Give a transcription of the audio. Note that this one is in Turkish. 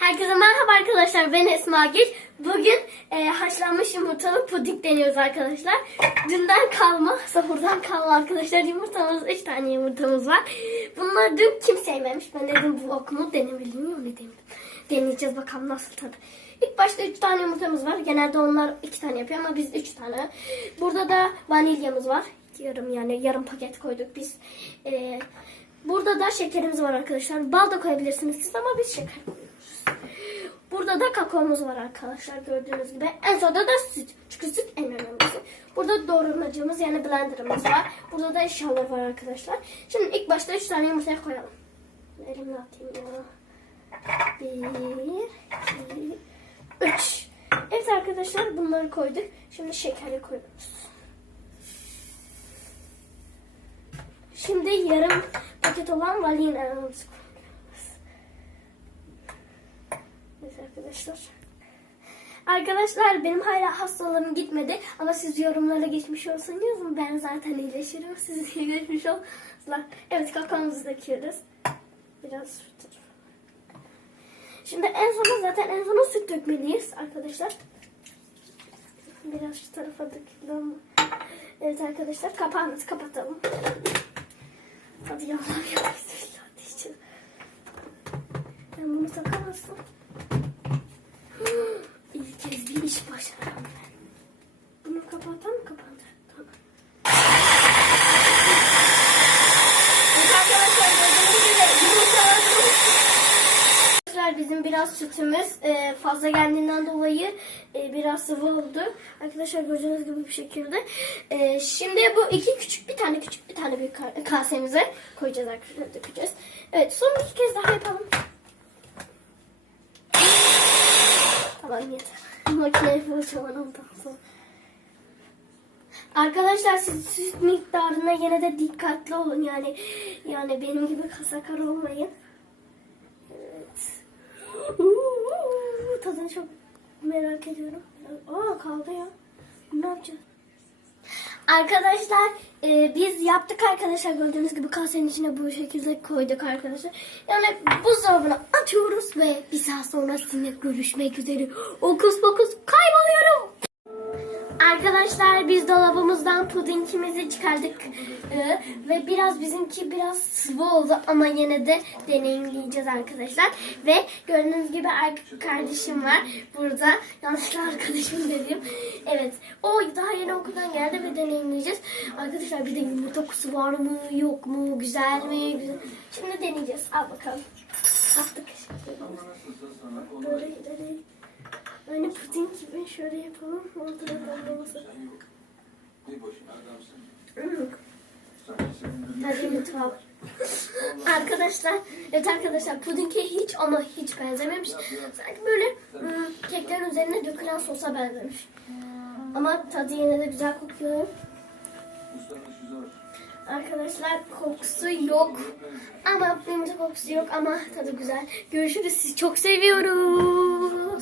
Herkese merhaba arkadaşlar. Ben Esma Gül. Bugün e, haşlanmış yumurtalı puding deniyoruz arkadaşlar. Dünden kalma, sahurdan kalma arkadaşlar. Yumurtamız, 3 tane yumurtamız var. Bunları dün kim sevmemiş. Ben dedim bu okumu denemeliyim. Öyle dedim. Deneyeceğiz bakalım nasıl tadı. İlk başta 3 tane yumurtamız var. Genelde onlar 2 tane yapıyor ama biz 3 tane. Burada da vanilyamız var. Yarım yani yarım paket koyduk biz. E, burada da şekerimiz var arkadaşlar. Bal da koyabilirsiniz siz ama biz şeker koyuyoruz. Burada da kakaomuz var arkadaşlar gördüğünüz gibi. En sonunda da süt. Çünkü süt en önemlisi. Burada doğramacımız yani blenderımız var. Burada da eşyalar var arkadaşlar. Şimdi ilk başta 3 tane yumurtaya koyalım. Elimle atayım ya. 1, 2, 3. Evet arkadaşlar bunları koyduk. Şimdi şekeri koyuyoruz. Şimdi yarım paket olan vanilyalarımızı koyuyoruz. Evet arkadaşlar. Arkadaşlar benim hala hastalığım gitmedi ama siz yorumlara geçmiş olsanız mı? Ben zaten iyileşirim. Siz geçmiş olsunlar. Evet kakaomuzu döküyoruz. Biraz. Şimdi en sona zaten en sona süt dökmeliyiz arkadaşlar. Biraz şu tarafa dökelim. Evet arkadaşlar kapağımızı kapatalım. Hadi yavrum ya. Bismillah diyeceğim. Ben bunu takamazsam. Bir iş başardım ben. Bunu kapatan mı kapandı? Tamam. Arkadaşlar bizim biraz sütümüz e, fazla geldiğinden dolayı e, biraz sıvı oldu. Arkadaşlar gördüğünüz gibi bu şekilde. E, şimdi bu iki küçük bir tane küçük bir tane büyük ka- kasemize koyacağız arkadaşlar dökeceğiz. Evet son bir kez daha yapalım. Tamam yeter. Makineyi fırçaladım ondan sonra. Arkadaşlar siz süt miktarına yine de dikkatli olun yani yani benim gibi kasakar olmayın. Evet. Tadını çok merak ediyorum. Aa kaldı ya. Ne yapacağız? Arkadaşlar e, biz yaptık arkadaşlar gördüğünüz gibi kasenin içine bu şekilde koyduk arkadaşlar. Yani buzdolabına atıyoruz ve bir saat sonra sizinle görüşmek üzere. Okus pokus kayboluyorum. Arkadaşlar biz dolabımızdan pudingimizi çıkardık Ee, ve biraz bizimki biraz sıvı oldu ama yine de deneyimleyeceğiz arkadaşlar. Ve gördüğünüz gibi ar- kardeşim var burada. Yanlışlıkla arkadaşım dedim. Evet o daha yeni okuldan geldi ve deneyimleyeceğiz. Arkadaşlar bir de yumurta kusu var mı yok mu güzel mi? Güzel. Şimdi deneyeceğiz. Al bakalım. Attık. Böyle gidelim. Aynı puding gibi şöyle yapalım. Ortada. Sen Hadi mutfağa. Arkadaşlar, evet arkadaşlar pudinge hiç ama hiç benzememiş. Sanki böyle hmm, keklerin üzerine dökülen sosa benzemiş. Ama tadı yine de güzel kokuyor. Arkadaşlar kokusu yok. Ama yumurta kokusu yok ama tadı güzel. Görüşürüz. Sizi çok seviyorum.